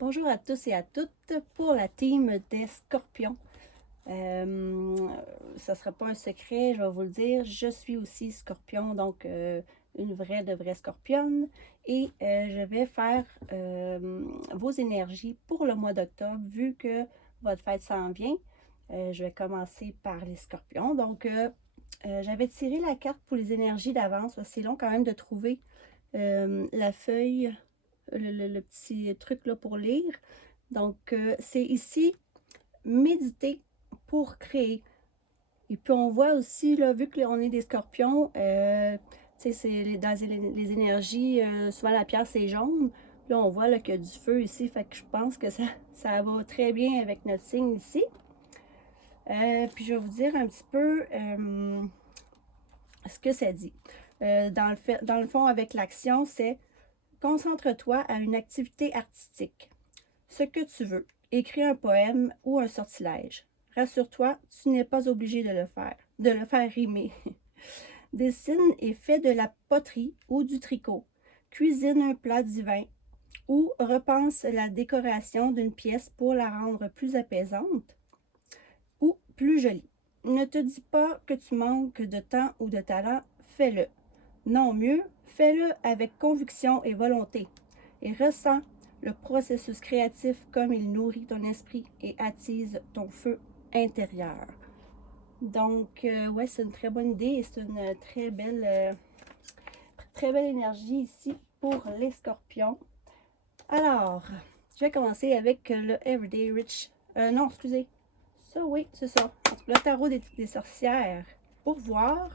Bonjour à tous et à toutes pour la team des Scorpions. Ça ne sera pas un secret, je vais vous le dire. Je suis aussi Scorpion, donc une vraie de vraie Scorpionne. Et je vais faire vos énergies pour le mois d'octobre, vu que votre fête s'en vient. Je vais commencer par les Scorpions. Donc, j'avais tiré la carte pour les énergies d'avance. C'est long quand même de trouver la feuille, le petit truc là pour lire. Donc, c'est ici, méditer pour créer. Et puis, on voit aussi, là, vu qu'on est des scorpions, tu sais, c'est dans les énergies, souvent la pierre, c'est jaune. Là, on voit qu'il y a du feu ici, fait que je pense que ça va très bien avec notre signe ici. Puis, je vais vous dire un petit peu ce que ça dit. Dans le fond, avec l'action, c'est concentre-toi à une activité artistique. Ce que tu veux. Écris un poème ou un sortilège. Rassure-toi, tu n'es pas obligé de le faire rimer. Dessine et fais de la poterie ou du tricot. Cuisine un plat divin ou repense la décoration d'une pièce pour la rendre plus apaisante ou plus jolie. Ne te dis pas que tu manques de temps ou de talent, fais-le. Non, mieux, fais-le avec conviction et volonté et ressens le processus créatif comme il nourrit ton esprit et attise ton feu intérieur. Donc, ouais, c'est une très bonne idée et c'est une très belle énergie ici pour les scorpions. Alors, je vais commencer avec le Everyday Rich. Non, excusez. Ça, oui, c'est ça. Le tarot des sorcières pour voir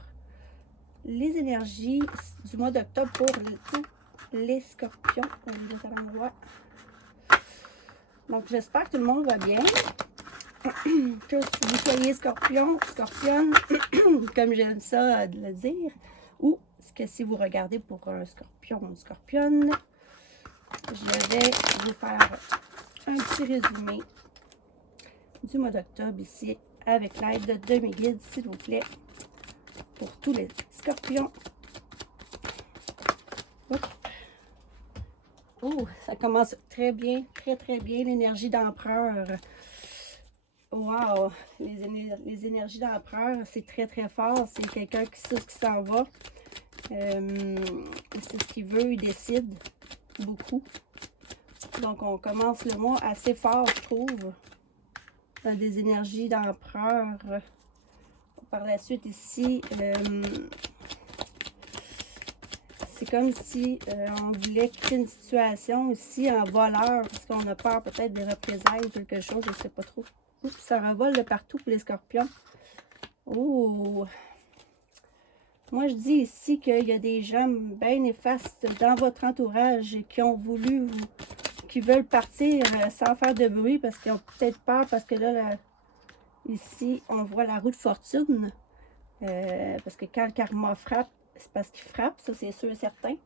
les énergies du mois d'octobre pour tous les scorpions. Donc, j'espère que tout le monde va bien. Que vous soyez scorpion, scorpionne, comme j'aime ça de le dire, ou que si vous regardez pour un scorpion ou une scorpionne, je vais vous faire un petit résumé du mois d'octobre ici, avec l'aide de mes guides, s'il vous plaît, pour tous les scorpions. Oh, ça commence très bien, très bien, l'énergie d'empereur. Wow, les énergies d'empereur, c'est très fort. C'est quelqu'un qui sait ce qui s'en va. C'est ce qu'il veut, il décide beaucoup. Donc, on commence le mois assez fort, je trouve, dans des énergies d'empereur. Par la suite, ici, c'est comme si on voulait quitter une situation ici en voleur, parce qu'on a peur peut-être des représailles ou quelque chose, je ne sais pas trop. Oups, ça revole de partout pour les scorpions. Oh! Moi, je dis ici qu'il y a des gens bien néfastes dans votre entourage qui ont voulu, qui veulent partir sans faire de bruit parce qu'ils ont peut-être peur, parce que là, ici, on voit la roue de fortune. Parce que quand le karma frappe, c'est parce qu'il frappe, ça c'est sûr et certain.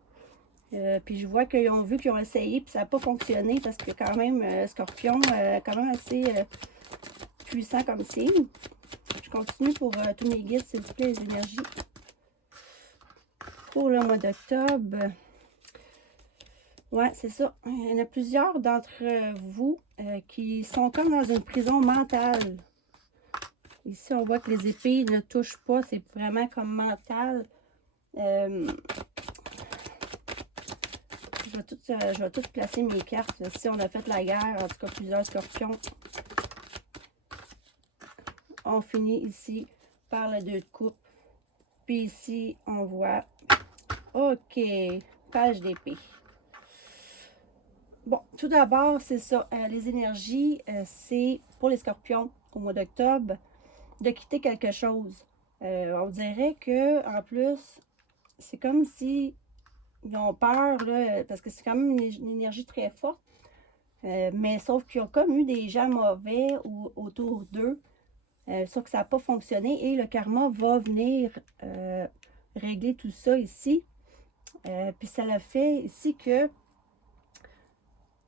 Puis je vois qu'ils ont vu qu'ils ont essayé, puis ça n'a pas fonctionné parce que quand même, Scorpion, quand même assez puissant comme signe. Je continue pour tous mes guides, s'il vous plaît, les énergies. Pour le mois d'octobre, ouais, c'est ça. Il y en a plusieurs d'entre vous qui sont comme dans une prison mentale. Ici, on voit que les épées ne touchent pas, c'est vraiment comme mental. Je vais tout placer mes cartes. Si on a fait la guerre, en tout cas plusieurs scorpions, on finit ici par le 2 de coupe. Puis ici, on voit, OK, page d'épée. Bon, tout d'abord, c'est ça. Les énergies, c'est pour les scorpions au mois d'octobre, de quitter quelque chose. On dirait que en plus, c'est comme si ils ont peur, là, parce que c'est quand même une énergie très forte. Mais sauf qu'ils ont comme eu des gens mauvais autour d'eux, sauf que ça n'a pas fonctionné et le karma va venir régler tout ça ici. Puis ça l'a fait ici que,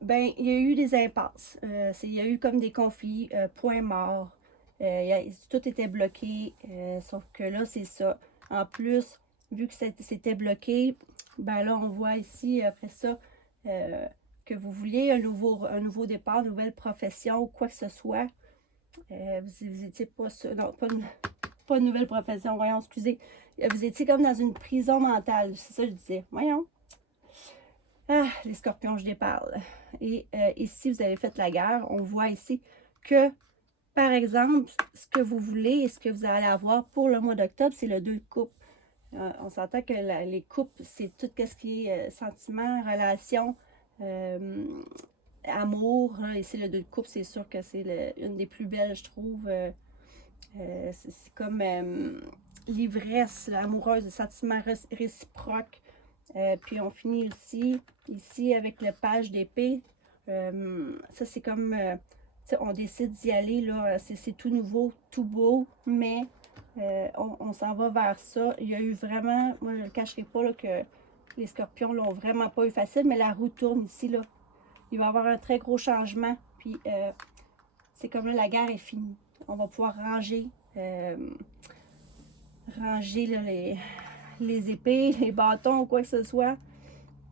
ben, il y a eu des impasses. Il y a eu comme des conflits, point mort. Tout était bloqué, sauf que là, c'est ça. En plus, vu que c'était bloqué, ben là, on voit ici, après ça, que vous vouliez un nouveau départ, une nouvelle profession ou quoi que ce soit. Vous étiez pas sur, non, pas une nouvelle profession, voyons, excusez. Vous étiez comme dans une prison mentale, c'est ça que je disais. Voyons. Ah, les scorpions, je les parle. Et ici, vous avez fait la guerre. On voit ici que, par exemple, ce que vous voulez et ce que vous allez avoir pour le mois d'octobre, c'est le 2 de coupe. On s'entend que les coupes, c'est tout ce qui est sentiments, relations, amour. Ici, le 2 de coupe, c'est sûr que c'est une des plus belles, je trouve. C'est comme l'ivresse amoureuse, le sentiment réciproque. Puis on finit aussi ici avec le page d'épée. Ça, c'est comme, on décide d'y aller, là, c'est tout nouveau, tout beau, mais on s'en va vers ça. Il y a eu vraiment, moi je ne le cacherai pas, là, que les scorpions l'ont vraiment pas eu facile, mais la roue tourne ici, là. Il va y avoir un très gros changement, puis c'est comme là, la guerre est finie. On va pouvoir ranger là, les épées, les bâtons ou quoi que ce soit.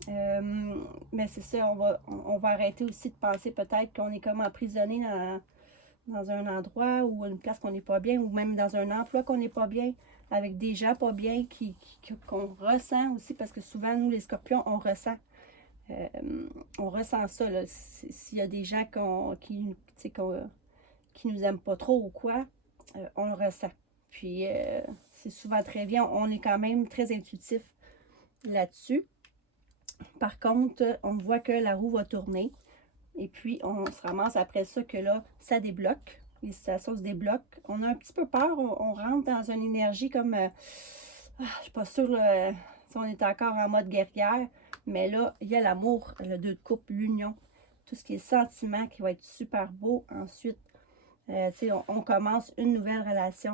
Mais c'est ça, on va arrêter aussi de penser peut-être qu'on est comme emprisonné dans un endroit ou une place qu'on n'est pas bien, ou même dans un emploi qu'on n'est pas bien, avec des gens pas bien qu'on ressent aussi, parce que souvent, nous, les scorpions, on ressent. On ressent ça, s'il y a des gens qui nous aiment pas trop ou quoi, on le ressent. Puis, c'est souvent très bien. On est quand même très intuitif là-dessus. Par contre, on voit que la roue va tourner. Et puis, on se ramasse après ça que là, ça débloque. Les situations se débloquent. On a un petit peu peur. On rentre dans une énergie comme... je ne suis pas sûre là, si on est encore en mode guerrière. Mais là, il y a l'amour, le 2 de coupe, l'union. Tout ce qui est sentiment qui va être super beau. Ensuite, on commence une nouvelle relation.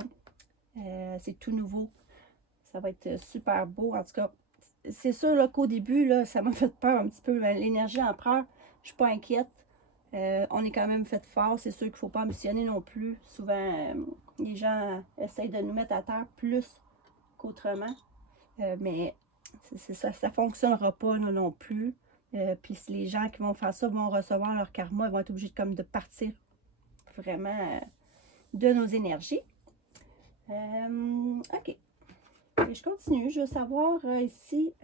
C'est tout nouveau. Ça va être super beau. En tout cas, c'est sûr qu'au début, là, ça m'a fait peur un petit peu. L'énergie empereur, je suis pas inquiète. On est quand même fait fort. C'est sûr qu'il ne faut pas ambitionner non plus. Souvent, les gens essayent de nous mettre à terre plus qu'autrement. Mais ça ne fonctionnera pas là, non plus. Puis les gens qui vont faire ça vont recevoir leur karma. Ils vont être obligés de partir vraiment de nos énergies. OK. Et je continue. Je veux savoir ici,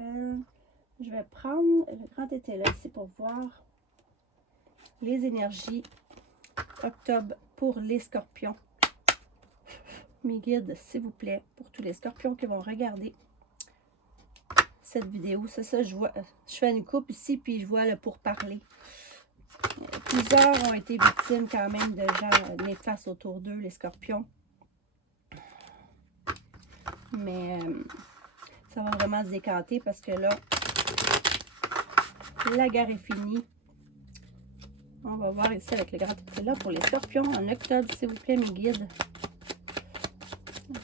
je vais prendre le grand été là ici pour voir les énergies octobre pour les scorpions. Mes guides, s'il vous plaît, pour tous les scorpions qui vont regarder cette vidéo. C'est ça, je vois. Je fais une coupe ici, puis je vois le pourparler. Plusieurs ont été victimes quand même de gens néfastes autour d'eux, les scorpions. Mais ça va vraiment se décanter parce que là, la guerre est finie. On va voir ici avec le grand épée là pour les scorpions en octobre, s'il vous plaît, mes guides.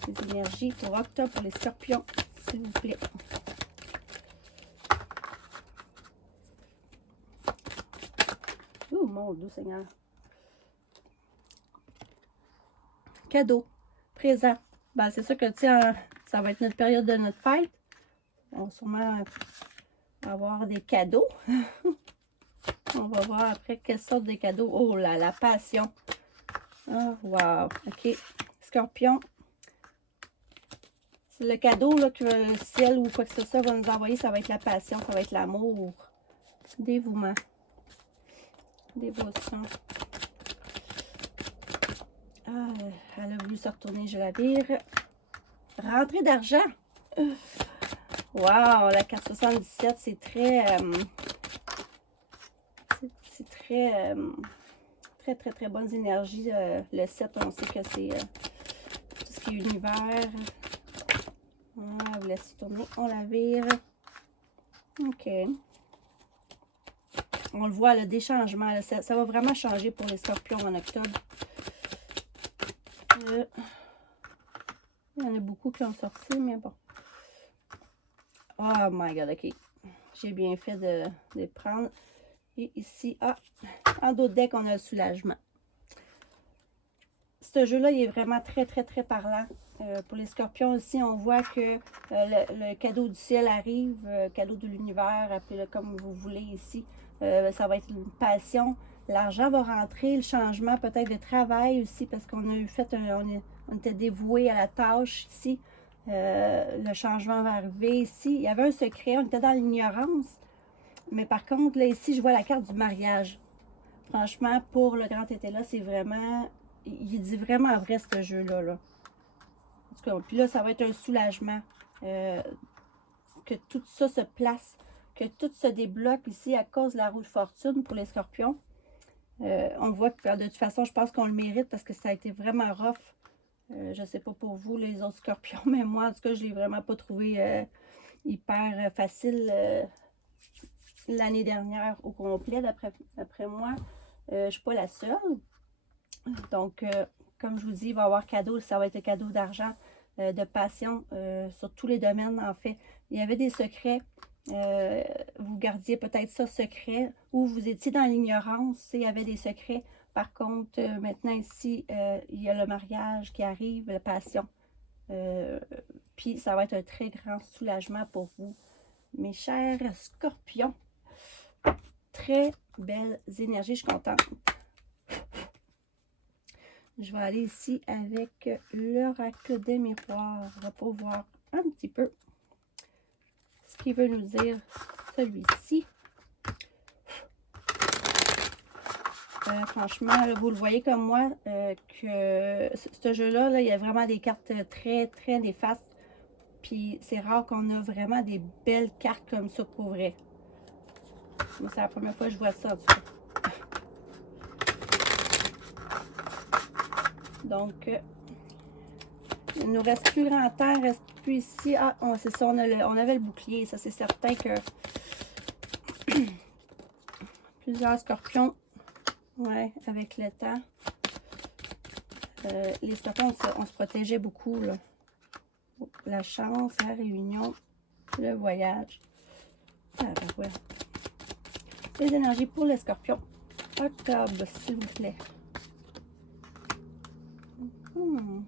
Les énergies pour octobre pour les scorpions, s'il vous plaît. Oh mon Dieu Seigneur. Cadeau, présent. Ben, c'est sûr que, tu sais, ça va être notre période de notre fête. On va sûrement avoir des cadeaux. On va voir après quelle sorte de cadeaux. Oh là, la passion. Oh, wow. OK. Scorpion. C'est le cadeau là, que le ciel ou quoi que ce soit va nous envoyer. Ça va être la passion, ça va être l'amour. Dévouement. Dévotion. Ah, elle a voulu se retourner, je la vire. Rentrée d'argent. Wow, la carte 77, c'est très... c'est très... très bonnes énergies. Le 7, on sait que c'est tout ce qui est univers. On vous laisse tourner, on la vire. OK. On le voit, là, des changements. Là, ça va vraiment changer pour les scorpions en octobre. Il y en a beaucoup qui ont sorti, mais bon. Oh my God, OK. J'ai bien fait de les prendre. Et ici, en dos de deck, on a le soulagement. Ce jeu-là, il est vraiment très parlant. Pour les scorpions aussi, on voit que le cadeau du ciel arrive, cadeau de l'univers, appelez-le comme vous voulez ici. ça va être une passion. L'argent va rentrer, le changement peut-être de travail aussi, parce qu'on a eu fait, on était dévoué à la tâche ici. Le changement va arriver ici. Il y avait un secret, on était dans l'ignorance. Mais par contre, là, ici, je vois la carte du mariage. Franchement, pour le grand été là, c'est vraiment... Il dit vraiment vrai, ce jeu-là. Là. En tout cas, puis là, ça va être un soulagement. Que tout ça se place, que tout se débloque ici à cause de la roue de fortune pour les scorpions. On voit que de toute façon, je pense qu'on le mérite parce que ça a été vraiment rough. Je ne sais pas pour vous, les autres scorpions, mais moi, en tout cas, je ne l'ai vraiment pas trouvé hyper facile l'année dernière au complet, d'après moi. Je ne suis pas la seule. Donc, comme je vous dis, il va y avoir cadeau. Ça va être un cadeau d'argent, de passion, sur tous les domaines, en fait. Il y avait des secrets. Vous gardiez peut-être ça secret ou vous étiez dans l'ignorance. Il y avait des secrets. Par contre, maintenant ici, il y a le mariage qui arrive, la passion. Puis, ça va être un très grand soulagement pour vous, mes chers scorpions. Très belles énergies, je suis contente. Je vais aller ici avec l'oracle des miroirs. On va pouvoir voir un petit peu ce qu'il veut nous dire celui-ci. Franchement, là, vous le voyez comme moi, que ce jeu-là, là, il y a vraiment des cartes très, très néfastes. Puis c'est rare qu'on a vraiment des belles cartes comme ça pour vrai. C'est la première fois que je vois ça, en tout cas. Donc, il nous reste plus grand temps, il reste plus ici. Ah, c'est ça, on avait le bouclier. Ça, c'est certain que plusieurs scorpions, ouais, avec le temps. Les scorpions, on se protégeait beaucoup, là. La chance, la réunion, le voyage. Ah, ben ouais. Les énergies pour les scorpions. Octobre, s'il vous plaît. Vous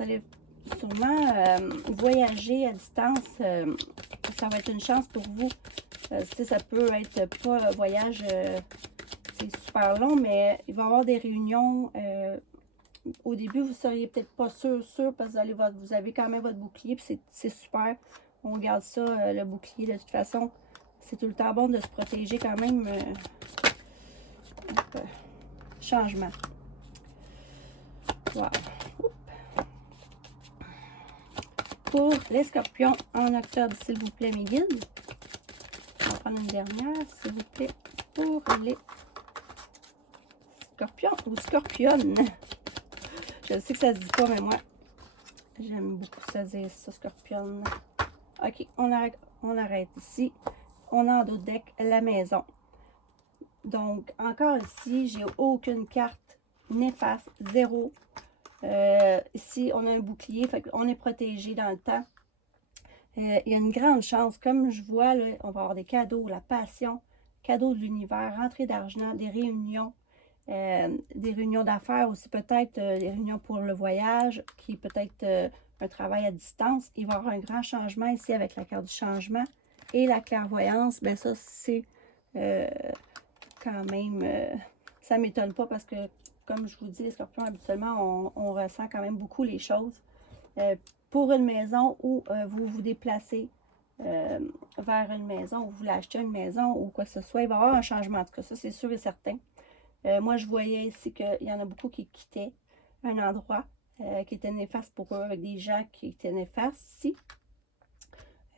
allez sûrement voyager à distance. Ça va être une chance pour vous. Ça peut être pas un voyage c'est super long, mais il va y avoir des réunions. Au début, vous ne seriez peut-être pas sûr parce que vous avez quand même votre bouclier. Puis c'est super. On garde ça, le bouclier. De toute façon, c'est tout le temps bon de se protéger quand même. Changement. Wow. Pour les scorpions en octobre, s'il vous plaît, mes guides. On va prendre une dernière, s'il vous plaît, pour les scorpions ou scorpionnes. Je sais que ça se dit pas, mais moi, j'aime beaucoup ça dire ça, scorpionne. Ok, on arrête ici. On a en d'autres decks la maison. Donc, encore ici, j'ai aucune carte néfaste, zéro. Ici, on a un bouclier, fait qu'on est protégé dans le temps. Il y a une grande chance, comme je vois, là, on va avoir des cadeaux, la passion, cadeaux de l'univers, rentrée d'argent, des réunions d'affaires aussi, peut-être des réunions pour le voyage, qui est peut-être un travail à distance. Il va y avoir un grand changement ici avec la carte du changement. Et la clairvoyance, bien ça, c'est quand même, ça ne m'étonne pas parce que, comme je vous dis, les scorpions, habituellement, on ressent quand même beaucoup les choses. Pour une maison où vous vous déplacez vers une maison, ou vous voulez acheter une maison ou quoi que ce soit, il va y avoir un changement. En tout cas, ça, c'est sûr et certain. Moi, je voyais ici qu'il y en a beaucoup qui quittaient un endroit qui était néfaste pour eux, avec des gens qui étaient néfastes ici.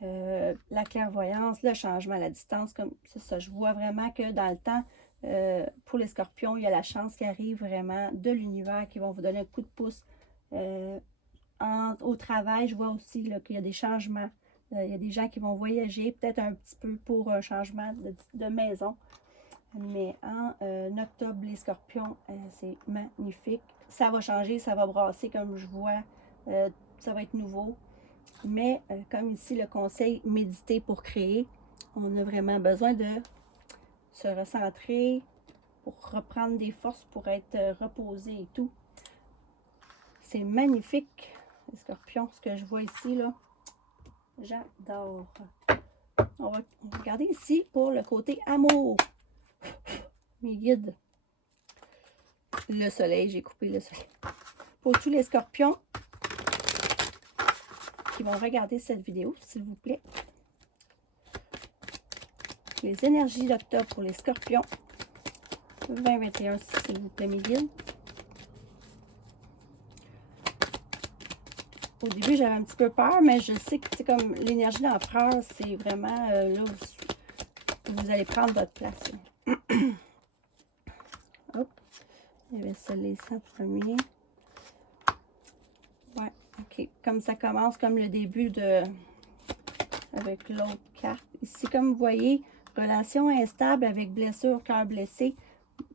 La clairvoyance, le changement à la distance, comme ça, je vois vraiment que dans le temps, pour les scorpions, il y a la chance qui arrive vraiment de l'univers qui vont vous donner un coup de pouce. Au travail, je vois aussi qu'il y a des changements. Il y a des gens qui vont voyager, peut-être un petit peu pour un changement de maison. Mais en octobre, les scorpions, c'est magnifique. Ça va changer, ça va brasser comme je vois. Ça va être nouveau. Mais comme ici, le conseil méditer pour créer, on a vraiment besoin de se recentrer pour reprendre des forces, pour être reposé et tout. C'est magnifique, les scorpions, ce que je vois ici, là. J'adore. On va regarder ici pour le côté amour. Mes guides. Le soleil, j'ai coupé le soleil. Pour tous les scorpions qui vont regarder cette vidéo, s'il vous plaît. Les énergies d'octobre pour les scorpions 2021, s'il vous plaît, mes guides. Au début, j'avais un petit peu peur, mais je sais que c'est comme l'énergie d'empereur, c'est vraiment là où vous allez prendre votre place. Hop, il y avait ça, les 100 premiers. Ouais, ok. Comme ça commence comme le début de avec l'autre carte. Ici, comme vous voyez, relation instable avec blessure, cœur blessé.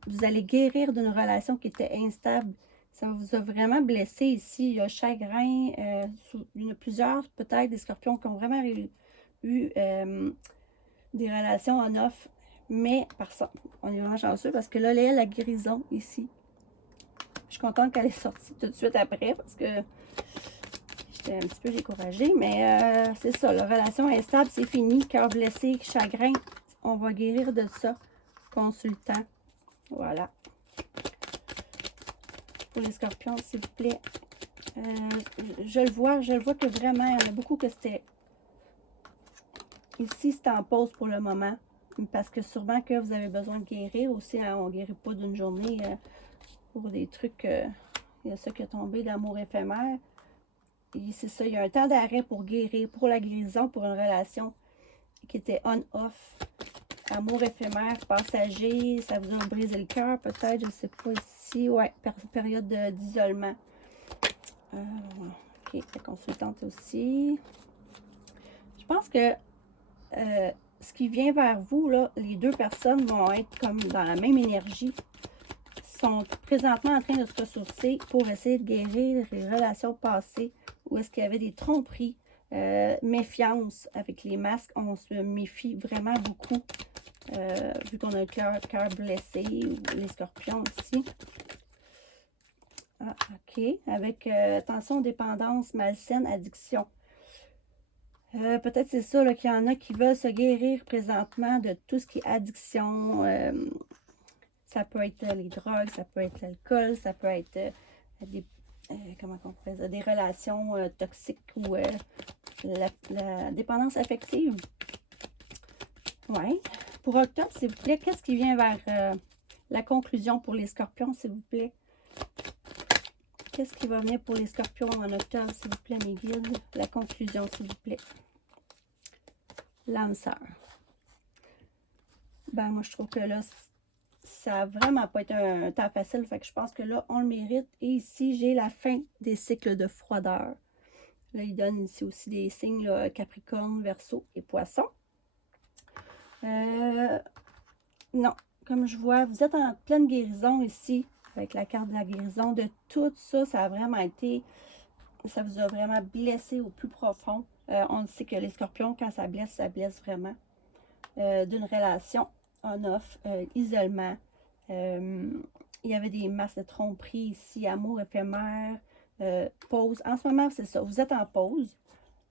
Vous allez guérir d'une relation qui était instable. Ça vous a vraiment blessé ici. Il y a chagrin. Il y en a plusieurs, peut-être, des scorpions qui ont vraiment eu des relations en off. Mais, par ça, on est vraiment chanceux parce que là, il y a la guérison ici. Je suis contente qu'elle est sortie tout de suite après parce que j'étais un petit peu découragée. Mais c'est ça, la relation instable, c'est fini. Cœur blessé, chagrin, on va guérir de ça. Consultant. Voilà. Pour les scorpions, s'il vous plaît. Je le vois que vraiment, il y en a beaucoup que c'était... Ici, c'est en pause pour le moment. Parce que sûrement que vous avez besoin de guérir aussi. Hein, on ne guérit pas d'une journée pour des trucs... il y a ça qui est tombé d'amour éphémère. Et c'est ça, il y a un temps d'arrêt pour guérir, pour la guérison, pour une relation qui était on-off. Amour éphémère, passager, ça vous a brisé le cœur peut-être, je ne sais pas ici. Ouais, période d'isolement. Ok, la consultante aussi. Je pense que ce qui vient vers vous, là, les deux personnes vont être comme dans la même énergie. Sont présentement en train de se ressourcer pour essayer de guérir les relations passées où est-ce qu'il y avait des tromperies, méfiance avec les masques. On se méfie vraiment beaucoup. Vu qu'on a le cœur blessé, ou les scorpions aussi. Ah, ok. Avec attention, dépendance, malsaine, addiction. Peut-être c'est ça qu'il y en a qui veulent se guérir présentement de tout ce qui est addiction. Ça peut être les drogues, ça peut être l'alcool, ça peut être des, comment on pourrait dire, des relations toxiques ou la dépendance affective. Ouais. Pour octobre, s'il vous plaît, qu'est-ce qui vient vers la conclusion pour les scorpions, s'il vous plaît? Qu'est-ce qui va venir pour les scorpions en octobre, s'il vous plaît, mes guides? La conclusion, s'il vous plaît. L'âme sœur. Ben, moi, je trouve que là, ça n'a vraiment pas été un temps facile. Fait que je pense que là, on le mérite. Et ici, j'ai la fin des cycles de froideur. Là, il donne ici aussi des signes, là, Capricorne, Verseau et Poisson. Non, comme je vois, vous êtes en pleine guérison ici, avec la carte de la guérison. De tout ça, ça a vraiment été, ça vous a vraiment blessé au plus profond. On sait que les scorpions, quand ça blesse vraiment. D'une relation on-off, isolement. Il y avait des masses de tromperie ici, amour éphémère, pause. En ce moment, c'est ça, vous êtes en pause.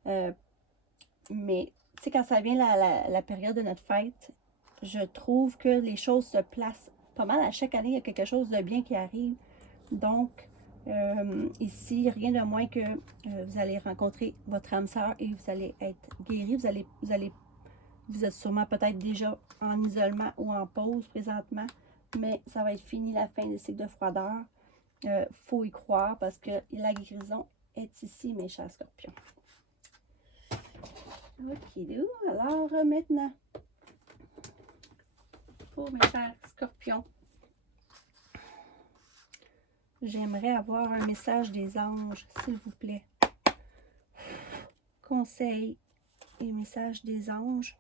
Mais, tu sais, quand ça vient la période de notre fête, je trouve que les choses se placent pas mal. À chaque année, il y a quelque chose de bien qui arrive. Donc, ici, rien de moins que vous allez rencontrer votre âme sœur et vous allez être guéri. Vous êtes sûrement peut-être déjà en isolement ou en pause présentement, mais ça va être fini la fin des cycles de froideur. Faut y croire parce que la guérison est ici, mes chers scorpions. Ok, alors maintenant, pour mes chers scorpions, j'aimerais avoir un message des anges, s'il vous plaît. Conseils et messages des anges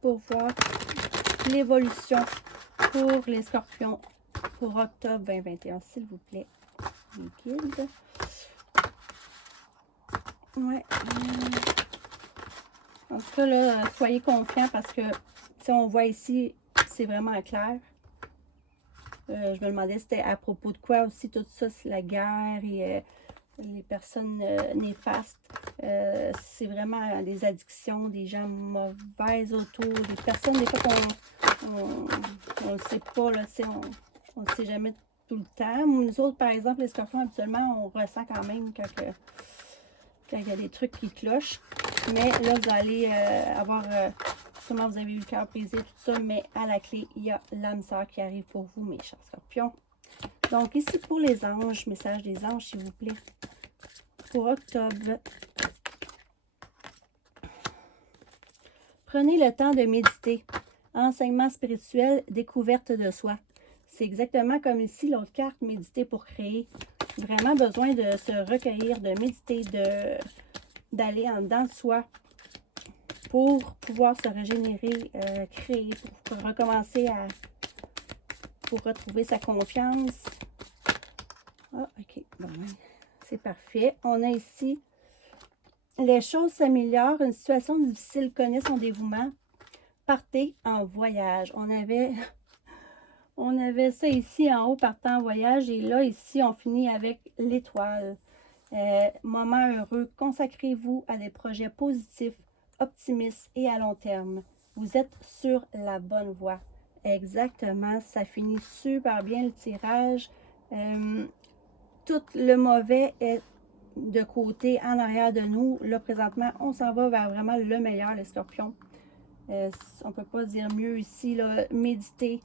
pour voir l'évolution pour les scorpions pour octobre 2021, s'il vous plaît. Les guides. Ouais. En tout cas, là, soyez confiants parce que, si on voit ici, c'est vraiment clair. Je me demandais si c'était à propos de quoi aussi, tout ça, c'est la guerre et les personnes néfastes. C'est vraiment des addictions, des gens mauvaises autour, des personnes des fois qu'on ne sait pas, là, on ne sait jamais tout le temps. Nous autres, par exemple, les scorpions, habituellement, on ressent quand même quand il y a des trucs qui clochent. Mais là, vous allez avoir, sûrement vous avez eu le cœur brisé, tout ça, mais à la clé, il y a l'âme sœur qui arrive pour vous, mes chers scorpions. Donc ici, pour les anges, message des anges, s'il vous plaît. Pour octobre, prenez le temps de méditer. Enseignement spirituel, découverte de soi. C'est exactement comme ici, l'autre carte, méditer pour créer. Vraiment besoin de se recueillir, de méditer, d'aller en dedans de soi pour pouvoir se régénérer, créer, pour recommencer pour retrouver sa confiance. Ah, ok, bon, c'est parfait. On a ici, les choses s'améliorent, une situation difficile connaît son dévouement. Partez en voyage. On avait ça ici en haut, partant en voyage. Et là, ici, on finit avec l'étoile. Moment heureux, consacrez-vous à des projets positifs, optimistes et à long terme. Vous êtes sur la bonne voie. Exactement, ça finit super bien le tirage. Tout le mauvais est de côté, en arrière de nous. Là, présentement, on s'en va vers vraiment le meilleur, les scorpions. On ne peut pas dire mieux ici, là, méditer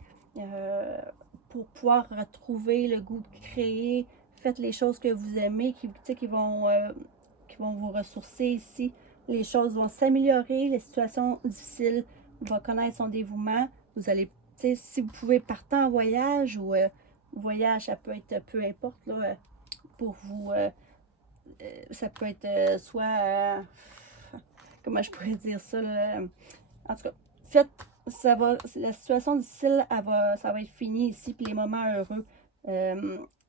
pour pouvoir retrouver le goût de créer. Faites les choses que vous aimez, qui vont vous ressourcer ici. Les choses vont s'améliorer, les situations difficiles vont connaître son dévouement. Vous allez, si vous pouvez partir en voyage ou voyage, ça peut être peu importe là, pour vous. Ça peut être soit, comment je pourrais dire ça, là, en tout cas, faites, la situation difficile, ça va être fini ici, puis les moments heureux,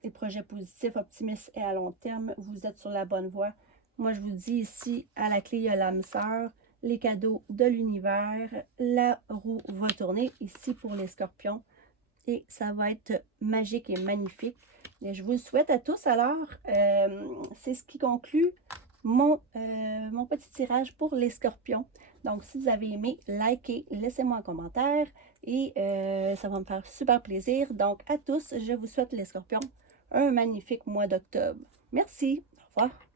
les projets positifs, optimistes et à long terme, vous êtes sur la bonne voie. Moi, je vous dis ici, à la clé, il y a l'âme sœur, les cadeaux de l'univers, la roue va tourner ici pour les scorpions. Et ça va être magique et magnifique. Et je vous le souhaite à tous. Alors, c'est ce qui conclut mon petit tirage pour les scorpions. Donc, si vous avez aimé, likez, laissez-moi un commentaire et ça va me faire super plaisir. Donc, à tous, je vous souhaite les scorpions un magnifique mois d'octobre. Merci. Au revoir.